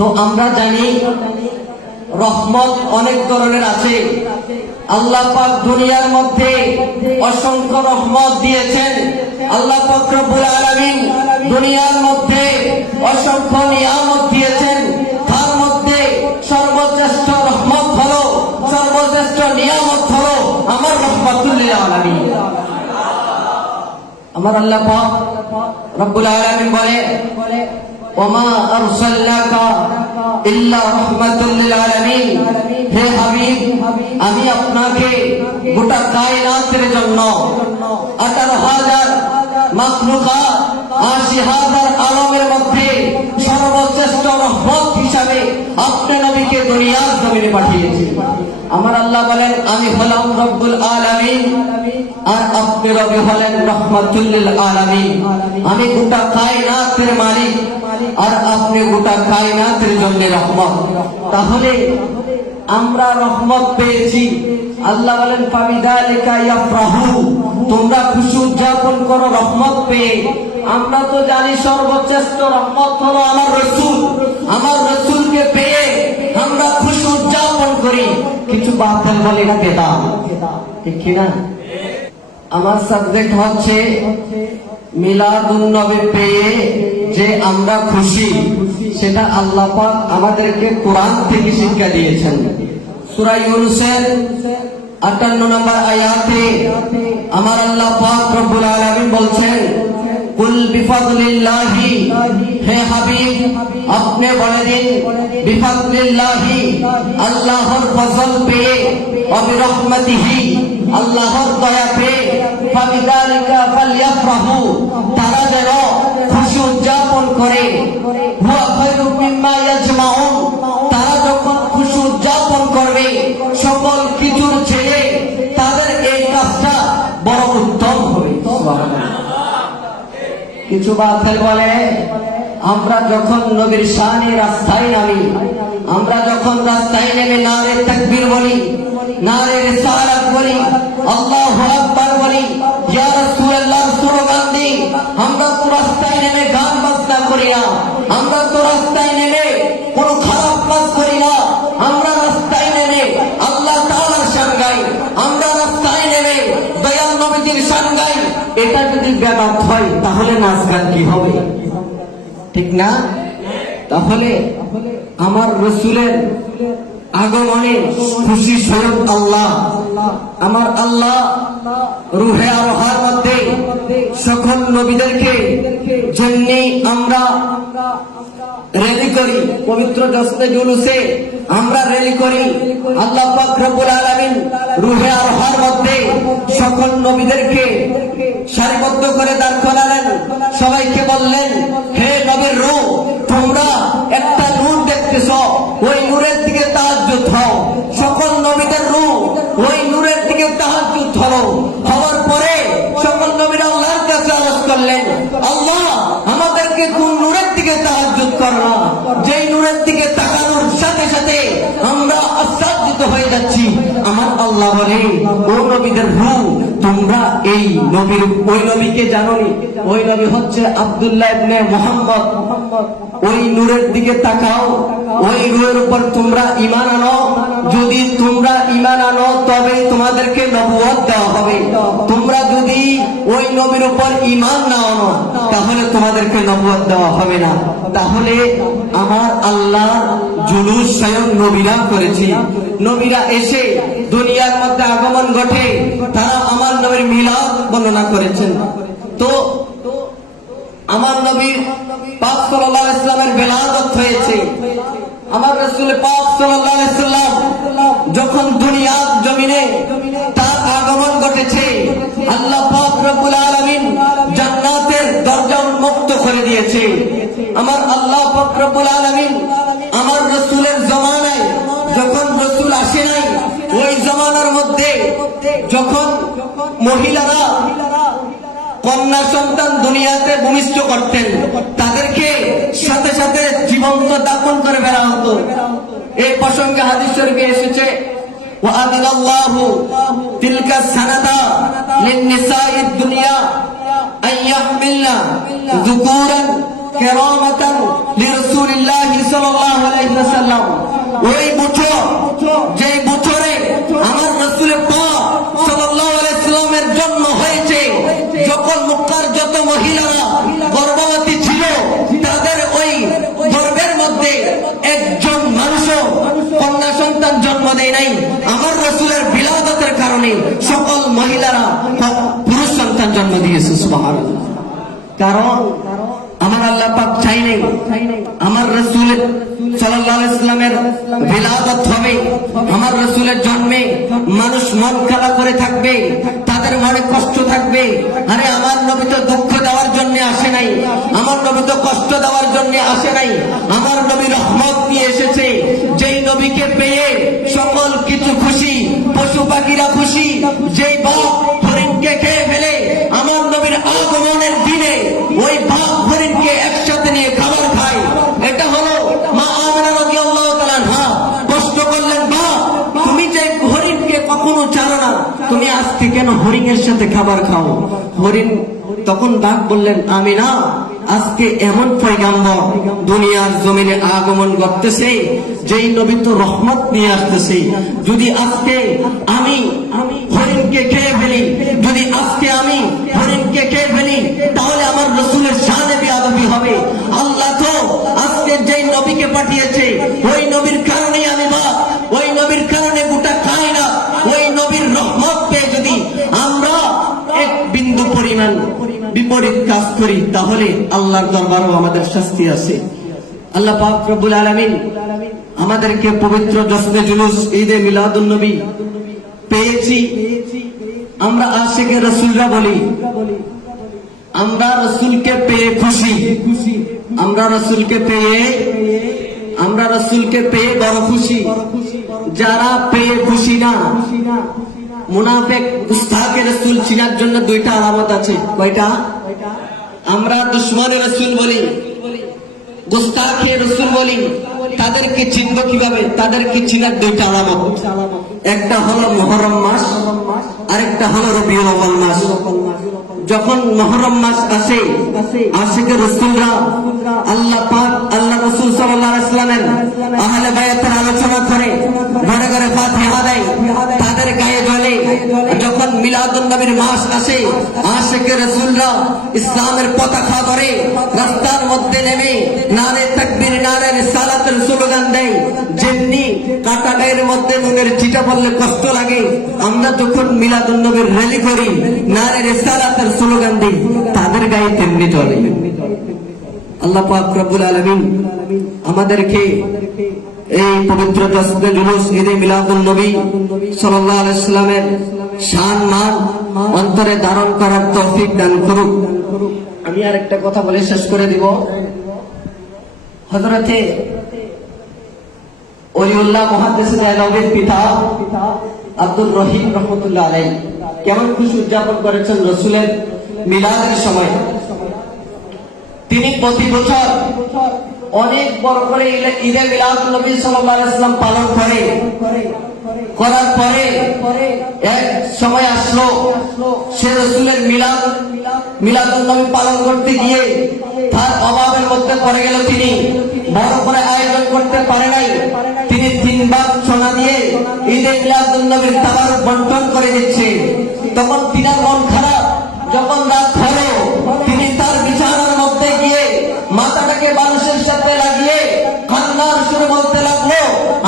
তো আমরা জানি রহমত অনেক ধরনের আছে। আল্লাহ পাক দুনিয়ার মধ্যে অসংখ্য রহমত দিয়েছেন। আল্লাহ পাক রব্বুল আলামিন দুনিয়ার মধ্যে অসংখ্য নিয়ামত দিয়েছেন। তার মধ্যে সর্বশ্রেষ্ঠ রহমত হলো, সর্বশ্রেষ্ঠ নিয়ামত হলো আমার রহমাতুল লিল আলামিন। আমার আল্লাহ পাক রব্বুল আলামিন বলে, ওমা আরসালনাকা ইল্লা রাহমাতুল লিল আলামিন। হে হাবিব, আমি আপনাকে গোটা কায়নাতের জন্য 18,000 মাখলুকাত 80,000 আলমের মধ্যে সর্বশ্রেষ্ঠ রহমত হিসাবে আপনি নবীকে দুনিয়ার জমিনে পাঠিয়েছি। আমার আল্লাহ বলেন, আমি হলাম রব্বুল আলামিন আর আপনি রবি হলেন রহমাতুল লিল আলামিন। আমি গোটা কায়নাতের মালিক আর আপনি গোটা কায়নাতের জন্য রহমত। তাহলে আমরা রহমত পেয়েছি। আল্লাহ বলেন, ফাবিযালিকা ইয়াফরাহু, তোমরা খুশি উদযাপন করো রহমত পেয়ে। আমরা তো জানি সর্বশ্রেষ্ঠ রহমত হলো আমার রাসূল। আমার রাসূলকে পেয়ে আমরা খুশি উদযাপন করি। কিছু বাতিল বলে না বেদাত, ঠিক কি না? আমার সাবজেক্ট হচ্ছে মিলাদুন নবী পেয়ে যে আমরা খুশি, সেটা আল্লাহ পাক আমাদেরকে কোরআন থেকে শিক্ষা দিয়েছেন। সূরা ইউনূসের 58 নম্বর আয়াতে আমার আল্লাহ পাক রব্বুল আলামিন বলছেন, কুল বিফাদলিল্লাহি, হে হাবিব আপনি বলে দিন, বিফাদলিল্লাহি, আল্লাহর ফজল পেয়ে, ওয়া বিরহমাতিহি, আল্লাহর দয়া পেয়ে, ফাবিযালিকা ফালইফরাহু, তারা যেন খুশি উদযাপন করে। হুয়া খায়রুম মিম্মা ইয়াজমাউন, তারা যখন খুশি উদযাপন করবে সকল কিছুর ছেড়ে তাদের এই কাজটা বড় উত্তম হবে। সুবহানাল্লাহ। কিছু বাতিল বলে, আমরা যখন নবীর শানে রাস্তায় নামি, আমরা যখন রাস্তায় নেমে নারে তাকবীর বলি, নারে রিসালাত বলি, আল্লাহু আকবার বলি, ইয়া রাসূলুল্লাহ স্লোগান দিই, আমরা তো রাস্তায় নেমে গান বাজনা করি না, আমরা তো রাস্তায় নেমে কোনো খারাপ কাজ করি না, আমরা রাস্তায় নেমে আল্লাহ তাআলার শান গাই, আমরা রাস্তায় নেমে দয়াল নবীজির শান গাই। এটা যদি বেদাত হয় তাহলে নাচ গান কি হবে? ঠিক না? তাহলে আমার রাসূলের আগমনে খুশি স্বয়ং আল্লাহ। আমার আল্লাহ রূহে আরওয়ার মধ্যে সকল নবীদেরকে যেমনি আমরা রেলি করি, পবিত্র জশ্নে জুলুসে আমরা রেলি করি, আল্লাহ পাক রব্বুল আলামিন রূহে আরওয়ার মধ্যে সকল নবীদেরকে সারিবদ্ধ করে দাঁড় করালেন। সবাইকে বললেন, হে নবীর রূহ, তোমরা একটা নূর দেখতেছ, ওই নূরের দিকে তাহাজ্জুদ হও। সকল নবীদের রূহ ওই নূরের দিকে তাহাজ্জুদ হলো। হওয়ার পরে সকল নবীরা আল্লাহর কাছে আরজ করলেন, আল্লাহ আমাদেরকে কোন নূরের দিকে তাহাজ্জুদ করলা, যেই নূরের দিকে তাকানোর সাথে সাথে আমরা আশ্চর্যিত হয়ে যাচ্ছি। আমার আল্লাহ বলে, ও নবীদের রূহ, তোমরা এই নবীর, ওই নবীকে জানোনি? ওই নবী হচ্ছে আব্দুল্লাহ ইবনে মুহাম্মদ। ওই নূরের দিকে তাকাও, ওই নূরের উপর তোমরা ঈমান আনো। যদি তোমরা ঈমান আনো তবে তোমাদেরকে নবুয়ত দেওয়া হবে। তোমরা যদি ওই নবীর উপর ঈমান না আনো তাহলে তোমাদেরকে নবুয়ত দেওয়া হবে না। তাহলে আমার আল্লাহ জুলুস স্বয়ং নবীরা করেছে। নবীরা এসে দুনিয়ার মধ্যে আগমন ঘটে, তারা আমার নবীর মিলাদ বর্ণনা করেছেন। তো আমার নবীর পাক সাল্লাল্লাহু আলাইহি ওয়াসাল্লামের বেলাদত হয়েছে। আমার রাসূল পাক সাল্লাল্লাহু আলাইহি ওয়াসাল্লাম যখন দুনিয়ার জমিনে তার আগমন ঘটেছে, আল্লাহ পাক রব্বুল আলামিন জান্নাতের দরজা উন্মুক্ত করে দিয়েছে। আমার আল্লাহ পাক রব্বুল আলামিন আমার রাসূলের জামানায় যখন রাসূল আসে নাই, ওই জামানার মধ্যে যখন মহিলারা কন্যা সন্তান দুনিয়াতে ভূমিষ্ঠ করতেন, তাদেরকে সাথে সাথে জীবন্ত দাফন করে ফেলা হতো। এই প্রসঙ্গে হাদিস শরীফে এসেছে, ওয়া'আদাল্লাহু তিলকা সানাতা লিন-নিসাইদ দুনিয়া আন ইয়াহমিলনা যুকুরান কেরামাতান লিরাসূলিল্লাহি সাল্লাল্লাহু আলাইহি ওয়াসাল্লাম। ওই বছর, যে বছরে আমার রাসূল পাক সাল্লাল্লাহু আলাইহি ওয়াসাল্লামের জন্ম হয়েছে, যখন মক্কার যত মহিলারা গর্ভবতী ছিল, তাদের ওই গর্ভের মধ্যে একজন মানুষও কন্যা সন্তান জন্ম দেয় নাই। আমার রাসূলের বিলাদতের কারণে সকল মহিলারা পুরুষ সন্তান জন্ম দিয়েছে। সুবহানাল্লাহ। কারণ আমার আল্লাহ পাক চাই নাই আমার রাসূল সাল্লাল্লাহু আলাইহি ওয়াসাল্লামের বিলাদত হবে, আমার রাসূলের জন্মে মানুষ মন খারাপ করে থাকবে, তাদের মনে কষ্ট থাকবে। আরে আমার নবী তো দুঃখ দেওয়ার জন্য আসে নাই, আমার নবী তো কষ্ট দেওয়ার জন্য আসে নাই, আমার নবী রহমত নিয়ে এসেছে। যেই নবীকে পেয়ে সকল কিছু খুশি, পশু পাখিরা খুশি। যেই বাপ হরিণকে খেয়ে ফেলে, আমার নবীর আগমনের দিনে ওই বাপ হরিণকে একসাথে নিয়ে খাবার খায়। এটা হলো মা আমিনা রাদিয়াল্লাহু তাআলা আনহা কষ্ট করলেন, বাপ তুমি যে হরিণকে কখনো ছাড়ো না, তুমি আজকে কেন হরিণের সাথে খাবার খাও? হরিণ তখন ডাক বললেন, আমিনা আজকে এমন পয়গাম্বর দুনিয়ার জমিনে আগমন করতেছে, যেই নবী তো রহমত নিয়ে আসতেছে। যদি আজকে আমি হরিণকে খেয়ে ফেলি, যদি আজকে আমি হরিণকে খেয়ে ফেলি, তাহলে আমার রাসূলের শানে বেয়াদবি হবে। আল্লাহ তো আজকে যেই নবীকে পাঠিয়েছে, ওই নবীর কারণে আমি বাপ, ওই নবীর কারণে গোটা কায়না, ওই নবীর রহমত পেয়ে যদি আমরা এক বিন্দু পরিমাণ বিপরীত কাজ করি, তাহলে আল্লাহর দরবারেও আমাদের শাস্তি আছে। আল্লাহ পাক রব্বুল আলামিন আমাদেরকে পবিত্র জশ্নে জুলুস ঈদে মিলাদুন নবী পেয়েছি। আমরা আশিকে রাসূলরা বলি, আমরা রাসূলকে পেয়ে খুশি, আমরা রাসূলকে পেয়ে বড় খুশি। যারা পেয়ে খুশি না, মুনাফিক গুস্তাখে রাসূল চিনার জন্য দুইটা আলামত আছে। কয়টা? আমরা দুশমনে রাসূল বলি, গুস্তাখে রাসূল বলি, তাদেরকে চিনব কিভাবে? তাদেরকে চিনার দুইটা আলামত। একটা হলো মুহররম মাস, আরেকটা হলো রবিউল আউয়াল মাস। যখন মুহররম মাস আসে, আশিকে রাসূলরা আল্লাহ পাক, আল্লাহ রাসূল সাল্লাল্লাহু আলাইহি ওয়াসাল্লামের আহলে বায়াতের আলোচনা করে, ঘরে ঘরে ফাতিহা দেয়, তাদের গায়ে জ্বলে। যখন মিলাদুন নবীর মাস আসে, আশিকে রাসূলরা ইসলামের পতাকা ধরে রাস্তার মধ্যে নেমে নারে তাকবীর, নারে রিসালাতের স্লোগান দেয়। যেমনি কাটা গায়ের মধ্যে নুনের ছিটা পড়লে কষ্ট লাগে, আমরা যখন মিলাদুন নবীর র্যালি করি, নারে রিসালাতের স্লোগান দিই, তাদের গায়ে তেমনি জ্বলে। আল্লাহ পাক রব্বুল আলামিন আমাদেরকে এই পবিত্র জশ্নে জুলুস ঈদে মিলাদুন নবী সাল্লাল্লাহু আলাইহি ওয়াসাল্লামের শান মান অন্তরে ধারণ করার তৌফিক দান করুক। আমি আরেকটা কথা বলে শেষ করে দিব। হযরতে ওলিউল্লাহ মুহাদ্দিস দেওবন্দির পিতা আব্দুর রহিম রহমাতুল্লাহ আলাইহি কেমন খুশি উদযাপন করেছেন রাসূলের মিলাদের সময়। তিনি প্রতি বছর অনেক বড় করে ঈদে মিলাদুন নবী সাল্লাল্লাহু আলাইহি ওয়াসাল্লাম পালন করার পরে এক সময় আসলো, সে রাসূলের মিলাদুন নবী পালন করতে গিয়ে তার অভাবের মধ্যে পড়ে গেল। তিনি বড় করে আয়োজন করতে পারে নাই। তিনি 3 ভাগ সোনা দিয়ে ঈদে মিলাদুন নবীর তাবারুক বন্টন করে দিচ্ছে। তখন তিনার মন খারাপ। যখন রাত হলো, তিনি তার বিছানার মধ্যে গিয়ে মাথাটাকে বালিশের সাথে লাগিয়ে কান্নার সুরে বলতে লাগলো,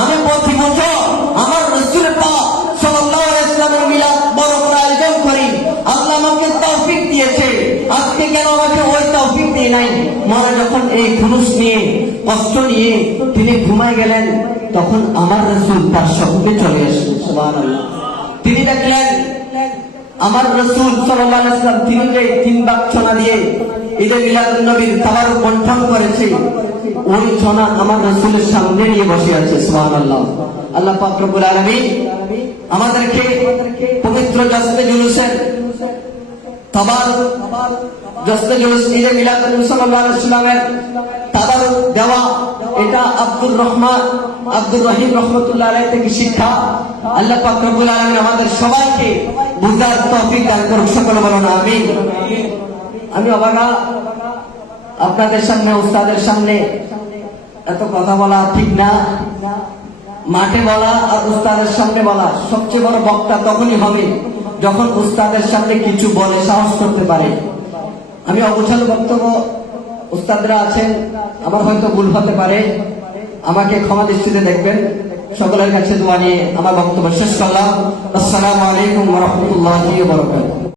আমি প্রতি বছর আমার রাসূল পাক সাল্লাল্লাহু আলাইহি ওয়াসাল্লামের মিলাদ বড় করে আয়োজন করি, আল্লাহ আমাকে তৌফিক দিয়েছে, আজকে কেন আমাকে ওই তৌফিক দিয়ে নাই? মনে যখন এই খুনুস নিয়ে, কষ্ট নিয়ে তিনি ঘুমায় গেলেন, তখন আমার রাসূল তার স্বপ্নে চলে আসলেন। সুবহানাল্লাহ। তিনি দেখলেন আমার রাসূল সাল্লাল্লাহু আলাইহি ওয়াসাল্লাম তিনি যে 3 ভাগ সোনা দিয়ে ঈদে মিলাদুন নবীর তাবারুক বন্টন করেছে, ওই সোনা আমার রাসূলের সামনে নিয়ে বসে আছে। সুবহানাল্লাহ। আল্লাহ পাক রব্বুল আলামিন আমাদেরকে পবিত্র জশ্নে জুলুসের তাবারুক, জশ্নে জুলুস ঈদে মিলাদুন নবী সাল্লাল্লাহু আলাইহি ওয়াসাল্লামের তাবারুক দেওয়া, এটা আব্দুর রহিম রহমাতুল্লাহ আলাইহি থেকে শিক্ষা। আল্লাহ পাক রব্বুল আলামিন আমাদের সবাইকে বুঝার তৌফিক দান করুন। সকলে বলুন আমিন। আমি অবাগা আপনাদের সামনে, উস্তাদের সামনে এত কথা বলা ঠিক না। মাঠে বলা আর উস্তাদের সামনে বলা, সবচেয়ে বড় বক্তা তখনই হবে যখন উস্তাদের সামনে কিছু বলে সাহস করতে পারে। আমি অগোছালো বক্তব্য, উস্তাদরা আছেন, আমার হয়তো ভুল হতে পারে, আমাকে ক্ষমা দৃষ্টিতে দেখবেন। সকলের কাছে দোয়া নিয়ে আমার বক্তব্য শেষ করলাম। আসসালামু আলাইকুম ওয়া রাহমাতুল্লাহি ওয়া বারাকাতুহু।